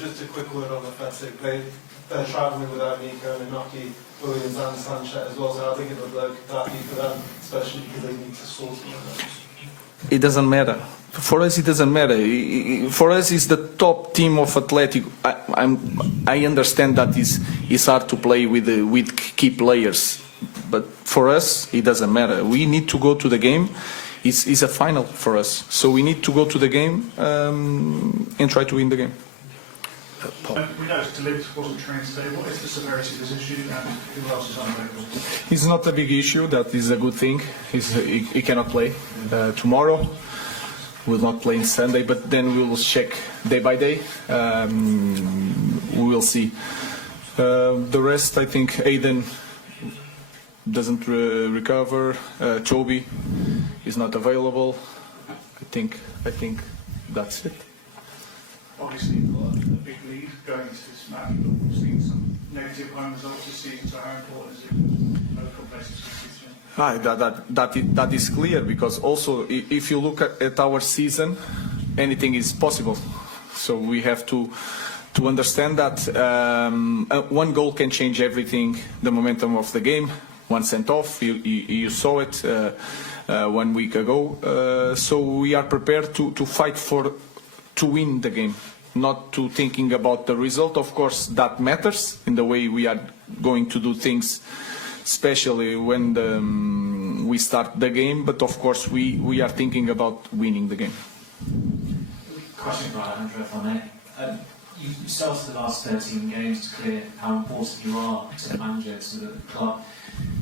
Just a quick word on Athletic. They're travelling without Nico and Inoki, Williams and Sanchez as well, so how big of a blow could that be for them, especially because they need to score something? It doesn't matter. For us, it doesn't matter. For us, it's the top team of Athletic. I understand that it's hard to play with key players, but for us, it doesn't matter. We need to go to the game. It's a final for us, so we need to go to the game and try to win the game. We noticed Delict wasn't trained today. What is the severity of this issue and who else is unavailable? It's not a big issue. That is a good thing. He cannot play tomorrow. Will not play on Sunday, but then we will check day by day. We will see. The rest, I think, Aiden doesn't recover. Toby is not available. I think that's it. Obviously, you've got a big lead going into this match, but we've seen some negative home results this season. So how important is it local places for the season? That is clear, because also if you look at our season, anything is possible. So we have to understand that one goal can change everything, the momentum of the game. One sent off, you saw it 1 week ago. So we are prepared to fight to win the game, not to thinking about the result. Of course, that matters in the way we are going to do things, especially when we start the game. But of course, we are thinking about winning the game. Question for Alejandro, if I may. You started the last 13 games to clear how important you are to the manager, to the club.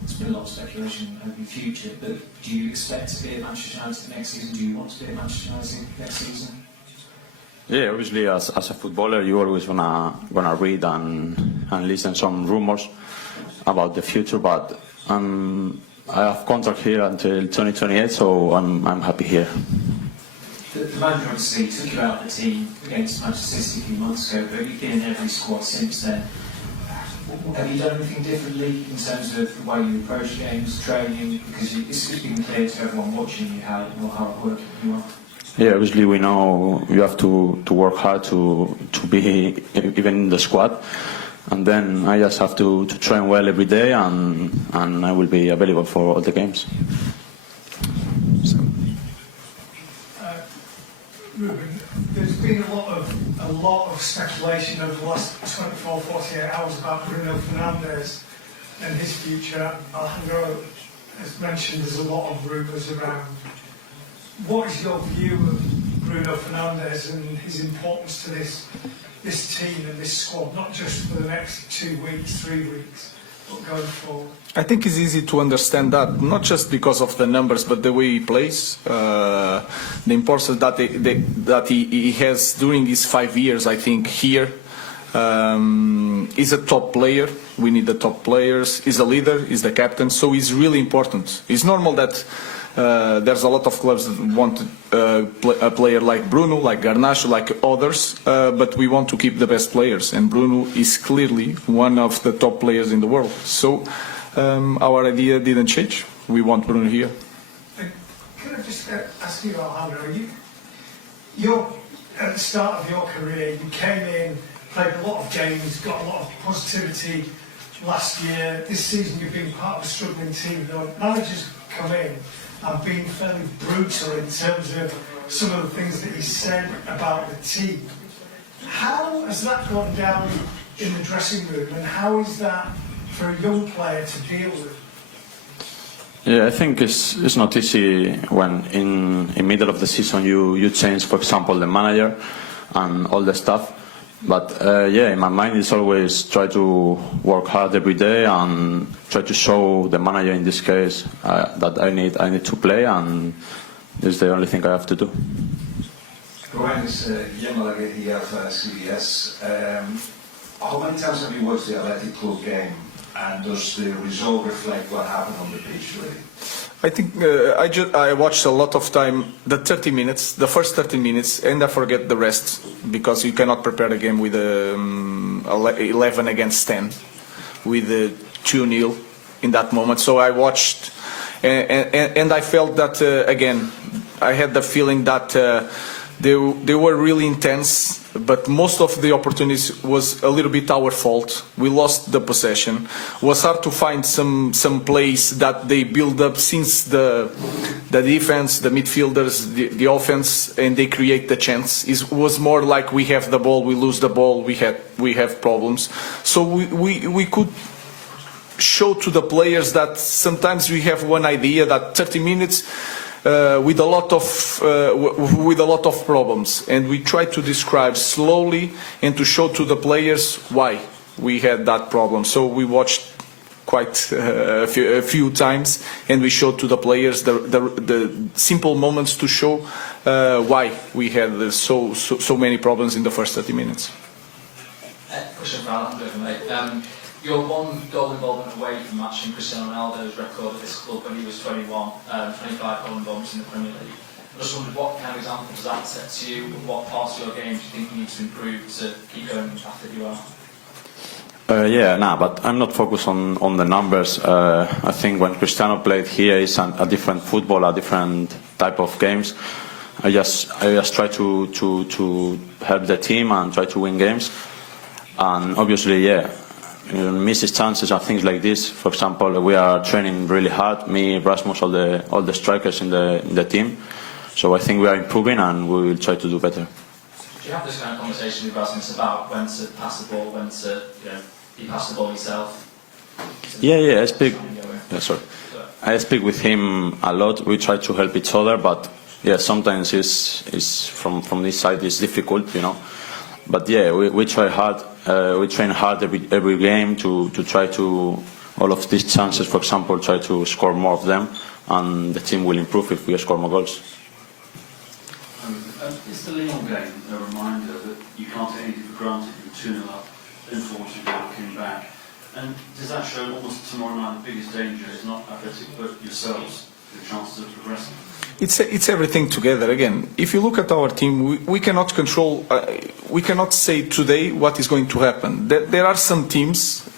There's been a lot of speculation over your future, but do you expect to be at Manchester United next season? Do you want to be at Manchester United next season? Yeah, obviously, as a footballer, you always gonna read and listen some rumors about the future. But I have contract here until 2028, so I'm happy here. The manager obviously took you out of the team against Manchester City a few months ago, but you've been in every squad since then. Have you done anything differently in terms of the way you approach games, training? Because it's been clear to everyone watching you how hard you are. Yeah, obviously we know you have to work hard to be even in the squad, and then I just have to train well every day, and I will be available for all the games. Rúben, there's been a lot of speculation over the last 24, 48 hours about Bruno Fernandes and his future. Alejandro has mentioned there's a lot of rumours around. What is your view of Bruno Fernandes and his importance to this team and this squad, not just for the next 2 weeks, 3 weeks, but going forward? I think it's easy to understand that, not just because of the numbers, but the way he plays, the importance that he has during these 5 years. I think here he's a top player. We need the top players. He's a leader. He's the captain. So he's really important. It's normal that there's a lot of clubs that want a player like Bruno, like Garnacho, like others, but we want to keep the best players, and Bruno is clearly one of the top players in the world. So our idea didn't change. We want Bruno here. Can I just ask you, Alejandro, at the start of your career, you came in, played a lot of games, got a lot of positivity last year. This season you've been part of a struggling team. The managers come in and been fairly brutal in terms of some of the things that he said about the team. How has that gone down in the dressing room, and how is that for a young player to deal with? Yeah, I think it's not easy when in middle of the season you change, for example, the manager and all the stuff. But yeah, in my mind it's always try to work hard every day and try to show the manager in this case that I need to play, and this is the only thing I have to do. Rúben, it's Guillermo here of CBS. How many times have you watched the Athletic Club game, and does the result reflect what happened on the pitch really? I think I watched a lot of time, the 30 minutes, the first 30 minutes, and I forget the rest, because you cannot prepare a game with 11 against 10, with 2-0 in that moment. So I watched, and I felt that, again, I had the feeling that they were really intense but most of the opportunities was a little bit our fault. We lost the possession. It was hard to find some plays that they build up since the defense, the midfielders, the offense, and they create the chance. It was more like we have the ball, we lose the ball, we have problems. So we could show to the players that sometimes we have one idea that 30 minutes with a lot of problems, and we try to describe slowly and to show to the players why we had that problem. So we watched quite a few times, and we showed to the players the simple moments to show why we had so many problems in the first 30 minutes. Question for Alejandro, mate. Your one goal involvement away from matching Cristiano Ronaldo's record at this club when he was 21, 25 goal involvements in the Premier League. I just wondered what kind of example does that set to you? What parts of your game do you think you need to improve to keep going the path that you are? But I'm not focused on the numbers. I think when Cristiano played here, it's a different football, a different type of games. I just try to help the team and try to win games. And obviously, misses chances and things like this. For example, we are training really hard. Me, Rasmus, all the strikers in the team. So I think we are improving and we will try to do better. Do you have this kind of conversation with Rasmus about when to pass the ball, when to you pass the ball yourself? I speak. I speak with him a lot. We try to help each other, but sometimes it's from this side it's difficult, But we try hard. We train hard every game to try to all of these chances. For example, try to score more of them, and the team will improve if we score more goals. Is the Lyon game a reminder that you can't take anything for granted? You're 2-0 up, unfortunately came back, and does that show almost tomorrow night the biggest danger is not Athletic but yourselves, the chances of progressing? It's everything together. Again, if you look at our team, we cannot control, we cannot say today what is going to happen. There are some teams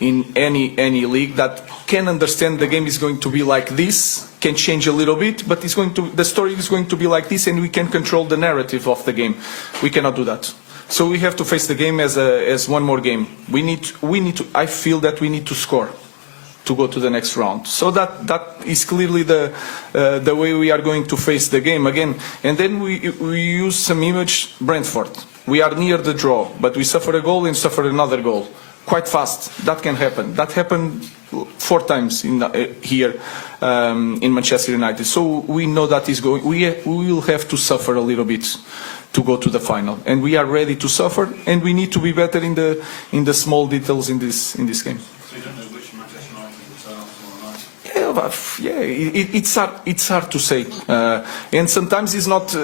in any league that can understand the game is going to be like this, can change a little bit, but the story is going to be like this, and we can control the narrative of the game. We cannot do that. So we have to face the game as one more game. We need to. I feel that we need to score to go to the next round. So that is clearly the way we are going to face the game again. And then we use some image. Brentford. We are near the draw, but we suffer a goal and suffer another goal quite fast. That can happen. That happened 4 times here in Manchester United. So we know that is going. We will have to suffer a little bit to go to the final, and we are ready to suffer. And we need to be better in the small details in this game. So you don't know which Manchester United will turn up tomorrow night? It's hard to say, and sometimes it's not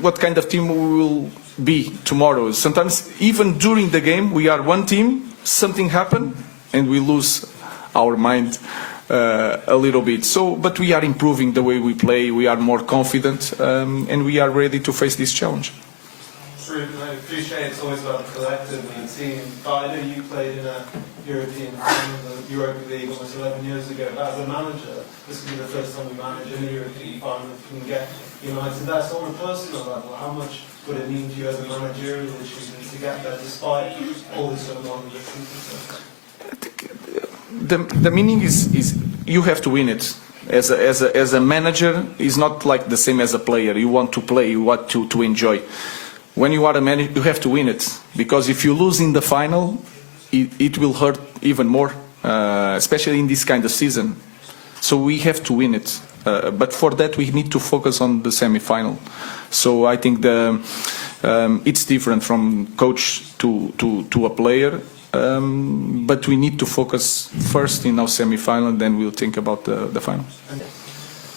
what kind of team we will be tomorrow. Sometimes even during the game we are one team, something happen, and we lose our mind a little bit. So, but we are improving the way we play. We are more confident, and we are ready to face this challenge. Rúben, I appreciate it's always about the collective and the team, but I know you played in a European team, the Europa League, almost 11 years ago. As a manager, this will be the first time we manage in a European final if we can get United there. So on a personal level, how much would it mean to you as a managerial achievement to get there despite all this going on with the season? I think the meaning is you have to win it. As a manager, it's not like the same as a player. You want to play, you want to enjoy. When you are a manager, you have to win it, because if you lose in the final, it will hurt even more, especially in this kind of season. So we have to win it, but for that we need to focus on the semi-final. So I think it's different from coach to a player, but we need to focus first in our semi-final, and then we'll think about the final.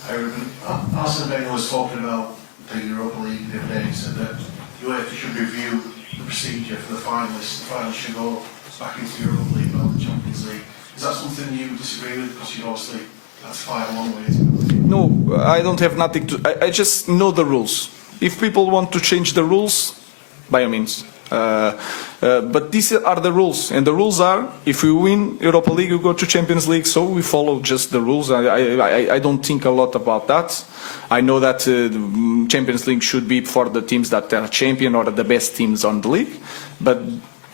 Hi Rúben. Arsene Wenger was talking about the Europa League the other day. He said that UEFA should review the procedure for the finalists. The finalists should go back into the Europa League rather than the Champions League. Is that something you disagree with? Because you obviously that's quite a long way to go. No, I don't have nothing to. I just know the rules. If people want to change the rules, by all means. But these are the rules, and the rules are: if we win Europa League, we go to Champions League. So we follow just the rules. I don't think a lot about that. I know that Champions League should be for the teams that are champion or the best teams on the league, but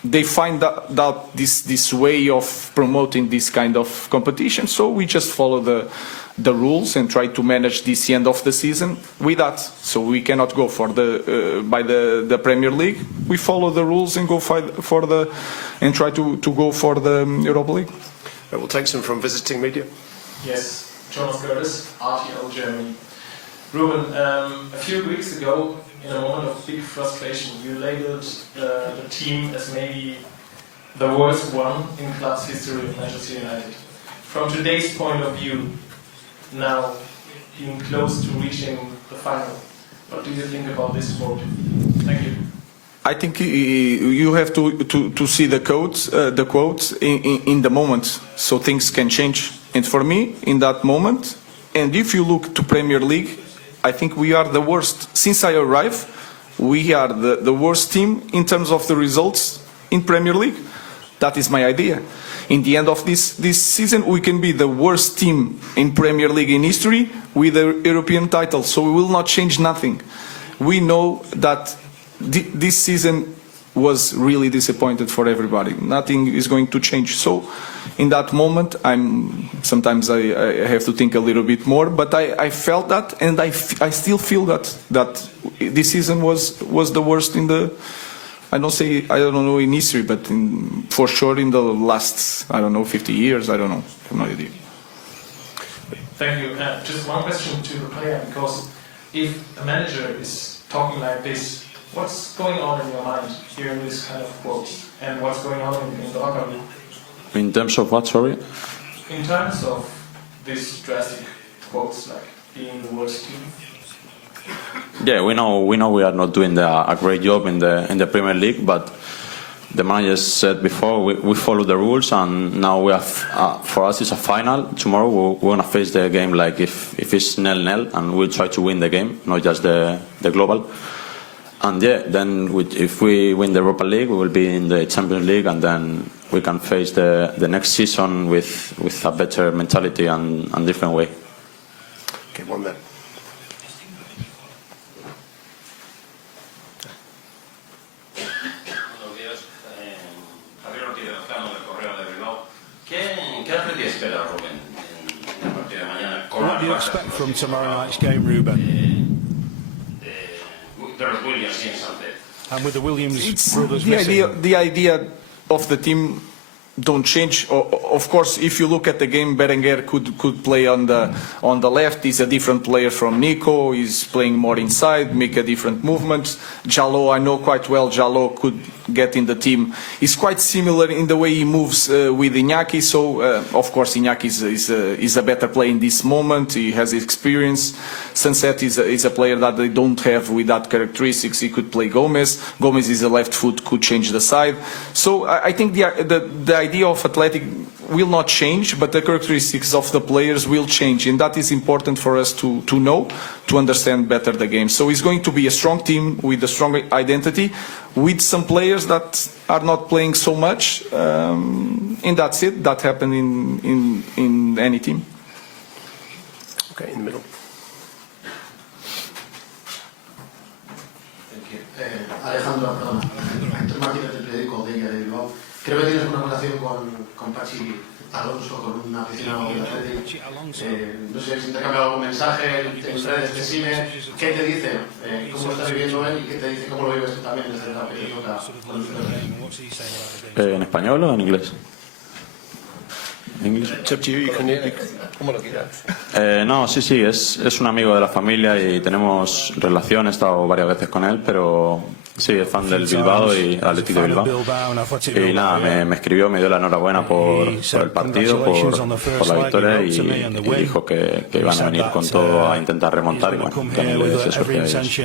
they find out this way of promoting this kind of competition. So we just follow the rules and try to manage this end of the season with that. So we cannot go for by the Premier League. We follow the rules and go for and try to go for the Europa League. We'll take some from visiting media. Yes, Jonas Gerdes, RTL Germany. Rúben, a few weeks ago, in a moment of big frustration, you labeled the team as maybe the worst one in club's history of Manchester United. From today's point of view, now being close to reaching the final, what do you think about this quote? Thank you. I think you have to see the quotes in the moment, so things can change. And for me, in that moment, and if you look to Premier League, I think we are the worst. Since I arrived, we are the worst team in terms of the results in Premier League. That is my idea. In the end of this season, we can be the worst team in Premier League in history with a European title. So we will not change nothing. We know that this season was really disappointed for everybody. Nothing is going to change. So in that moment, sometimes I have to think a little bit more, but I felt that, and I still feel that this season was the worst in the, I don't know in history, but for sure in the last, 50 years, I don't know. I have no idea. Thank you. Just one question to the player, because if a manager is talking like this, what's going on in your mind hearing this kind of quotes, and what's going on in the locker room? In terms of what, sorry? In terms of these drastic quotes, like being the worst team. Yeah, we know we are not doing a great job in the Premier League, but the manager said before we follow the rules, and now we have for us it's a final. Tomorrow we're gonna face the game like if it's 0-0, and we'll try to win the game, not just the global. And yeah, then if we win the Europa League, we will be in the Champions League, and then we can face the next season with a better mentality and different way. Okay, one minute. What do you expect from tomorrow night's game, Rúben? And with the Williams brothers missing. The idea of the team don't change. Of course, if you look at the game, Berenguer could play on the left. He's a different player from Nico. He's playing more inside, make a different movement. Jaló, I know quite well. Jaló could get in the team. He's quite similar in the way he moves with Iñaki. So, of course, Iñaki is a better player in this moment. He has experience. Sunset is a player that they don't have with that characteristics. He could play Gomez. Gomez is a left foot, could change the side. So I think the idea of Athletic will not change, but the characteristics of the players will change, and that is important for us to know, to understand better the game. So it's going to be a strong team with a strong identity, with some players that are not playing so much, and that's it. That happened in any team. Okay, in the middle. Alejandro, perdona. Héctor Martínez del periódico de Bilbao. Creo que tienes una relación con Pachi Alonso, con un aficionado del Athletic. No sé si te ha cambiado algún mensaje en redes, te sigue. ¿Qué te dice? ¿Cómo lo estás viviendo él? ¿Y qué te dice? ¿Cómo lo vives tú también desde la pelota con el ¿En español o en inglés? ¿Cómo lo quieras? No, sí, es un amigo de la familia y tenemos relación, he estado varias veces con él, pero sí, es fan del Bilbao y Atlético de Bilbao. Y nada, me escribió, me dio la enhorabuena por el partido, por la victoria, y dijo que iban a venir con todo a intentar remontar, y bueno, también le deseo suerte a ellos.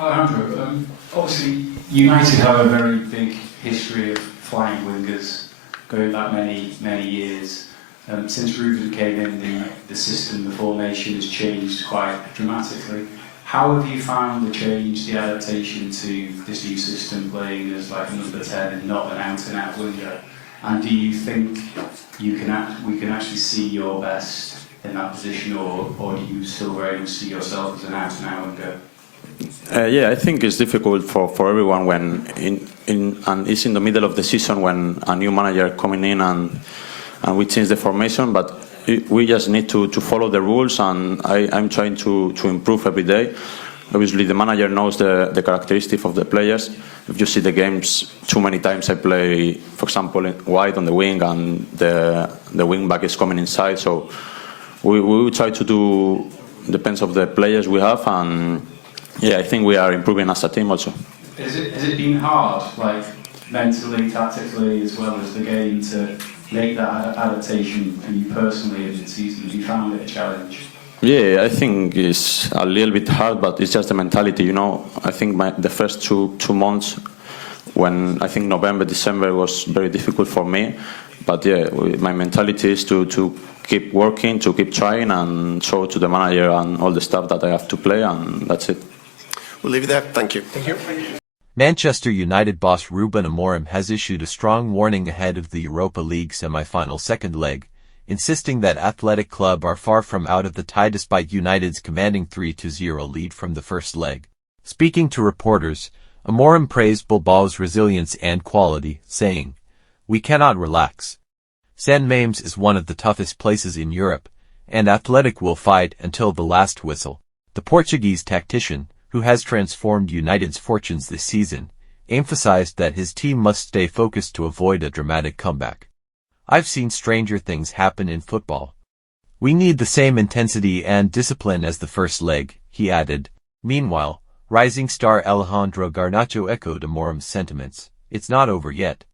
Alejandro, obviously United have a very big history of flying wingers going back many years. Since Rúben came in, the system, the formation has changed quite dramatically. How have you found the change, the adaptation to this new system, playing as like a number 10 and not an out-and-out winger? And do you think we can actually see your best in that position, or do you still very much see yourself as an out-and-out winger? Yeah, I think it's difficult for everyone when and it's in the middle of the season when a new manager coming in and we change the formation, but we just need to follow the rules, and I'm trying to improve every day. Obviously, the manager knows the characteristics of the players. If you see the games, too many times I play, for example, wide on the wing, and the wing back is coming inside. So we will try to do, depends of the players we have, and yeah, I think we are improving as a team also. Has it been hard, like mentally, tactically, as well as the game, to make that adaptation for you personally in the season? Have you found it a challenge? Yeah, I think it's a little bit hard, but it's just the mentality, you know. I think the first two months, when I think November, December was very difficult for me, but yeah, my mentality is to keep working, to keep trying, and show to the manager and all the stuff that I have to play, and that's it. We'll leave it there. Thank you. Thank you. Manchester United boss Rúben Amorim has issued a strong warning ahead of the Europa League semi-final second leg, insisting that Athletic Club are far from out of the tie despite United's commanding 3-0 lead from the first leg. Speaking to reporters, Amorim praised Bilbao's resilience and quality, saying, "We cannot relax. San Mamés is one of the toughest places in Europe, and Athletic will fight until the last whistle." The Portuguese tactician, who has transformed United's fortunes this season, emphasized that his team must stay focused to avoid a dramatic comeback. "I've seen stranger things happen in football. We need the same intensity and discipline as the first leg," he added. Meanwhile, rising star Alejandro Garnacho echoed Amorim's sentiments. "It's not over yet.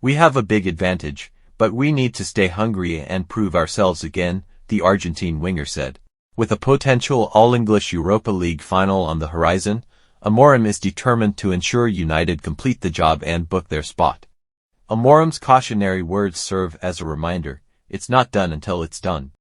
We have a big advantage, but we need to stay hungry and prove ourselves again," the Argentine winger said. With a potential all-English Europa League final on the horizon, Amorim is determined to ensure United complete the job and book their spot. Amorim's cautionary words serve as a reminder: it's not done until it's done.